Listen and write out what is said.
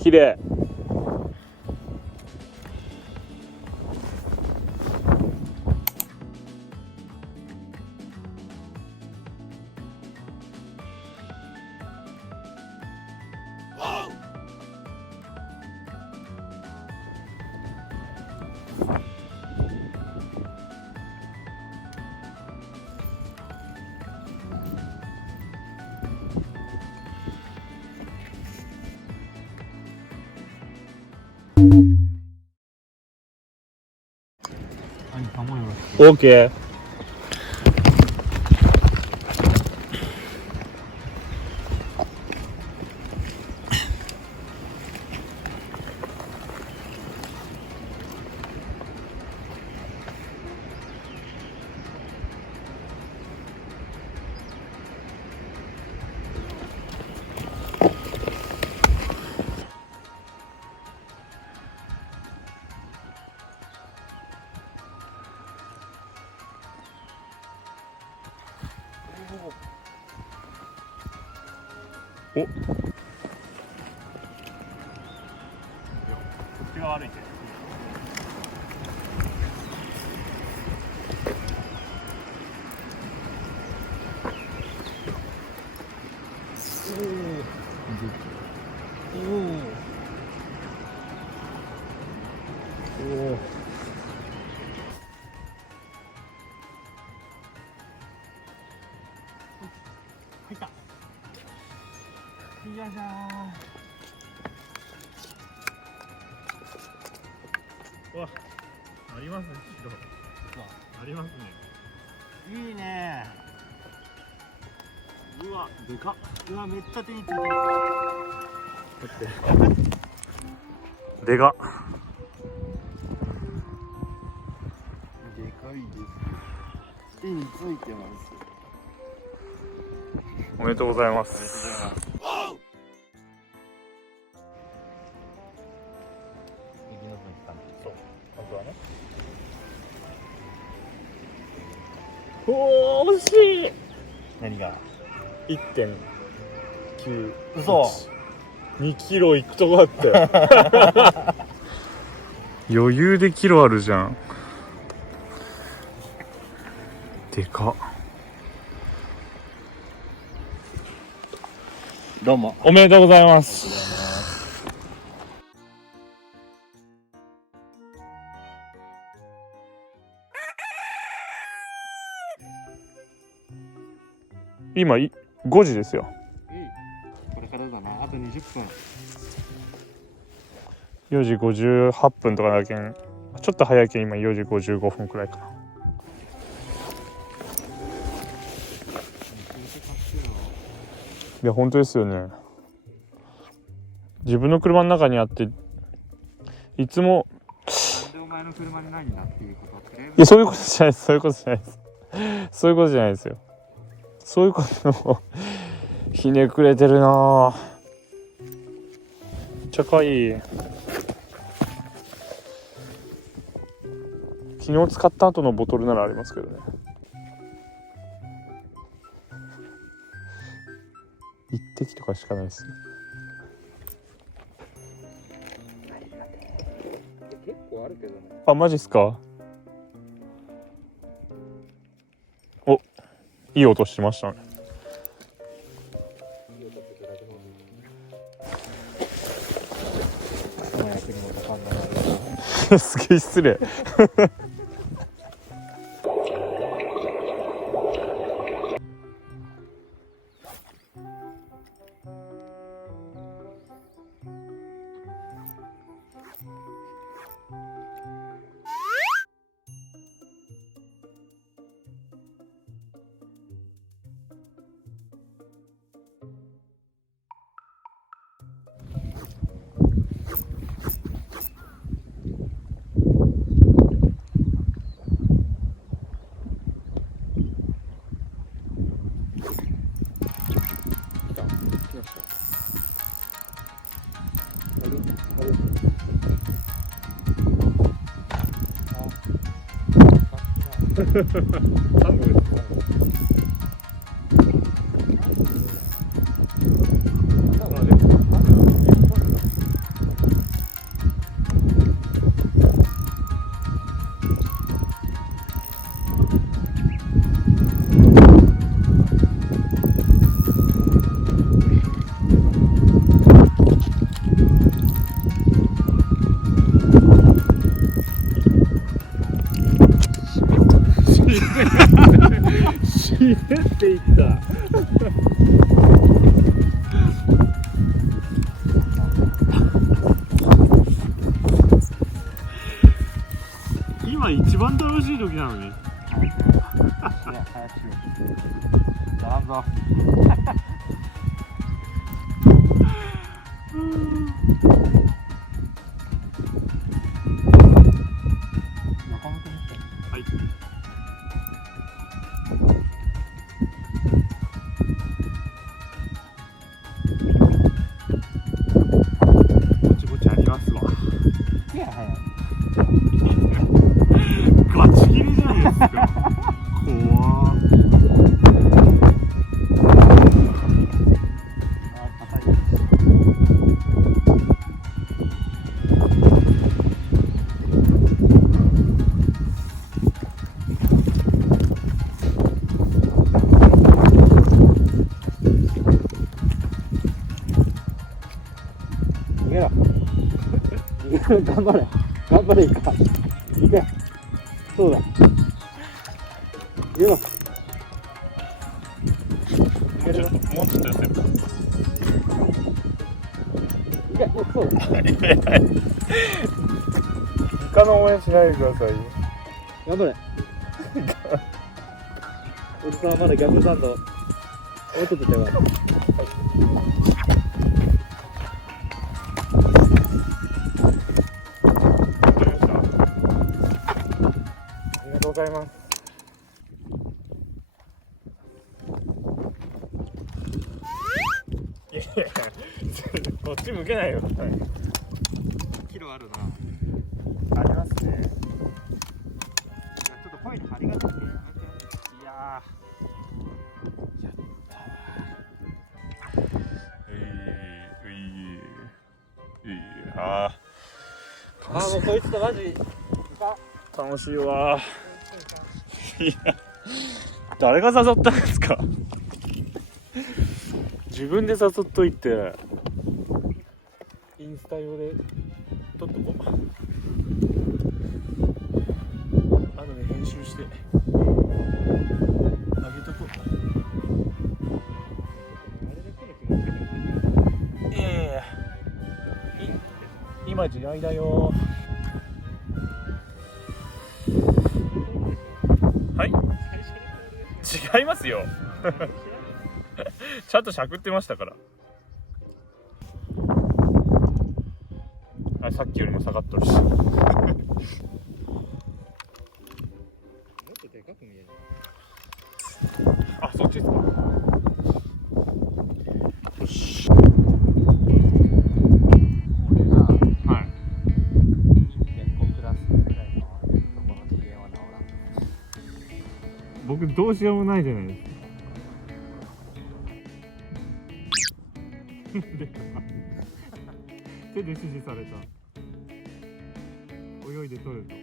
綺麗。オーケー。お、こっちが悪いけど。入った。よいしょー。うわ、ありますね。ありますね。いいねー。うわ、でかっ。うわ、めっちゃ手についてる。待って。でかっ。でかいです。手についてます。おめでとうございます。おー、惜しい。何が 1.9 嘘2キロいくとこあったよ。余裕でキロあるじゃん。でかっ。どうもおめでとうございます。今5時ですよ。これからだな。あと20分。4時58分とかだけん、ちょっと早いけん今4時55分くらいかな。いや本当ですよね。自分の車の中にあっていつもなんでお前の車にないんだっていうこと。いやそういうことじゃないです。そういうことじゃないです。そういうことじゃないですよ。そういうことをひねくれてるな。めっちゃかいい。昨日使った後のボトルならありますけどね。一滴とかしかないですよ。結構あるけどね。あ、マジっすか。お、いい音しましたね。すげえ失礼。っていった今一番楽しい時なのに。いや早くしよう。並んぞ。はい。ぼちぼちありますわ。いや早い。ガチ切れじゃないですか。怖ー。頑張れ頑張れいいかいけそうだいけろもうちょっと寄せるかいけそうだイカの応援しないでくださいよ頑張れおじさんはまだギャップサンドもうちょっと手前ございます。いやいやこっち向けないよ。キロあるな。ありますね。いやちょっと声に張りが出てやめて。いややったもうこいつとマジ楽しいわ。いや誰が誘ったんですか。自分で誘っといてインスタ用で撮っとこう。後で編集してあげとこう。いやいやいや今時代だよ。はい違いますよちゃんとしゃくってましたからあさっきよりも下がっとるしもっとでかく見える。あ、そっちですか。よしこれがはい結構クラスぐらいのところで電話直らん。僕どうしようもないじゃないですか手で指示された。泳いで取ると。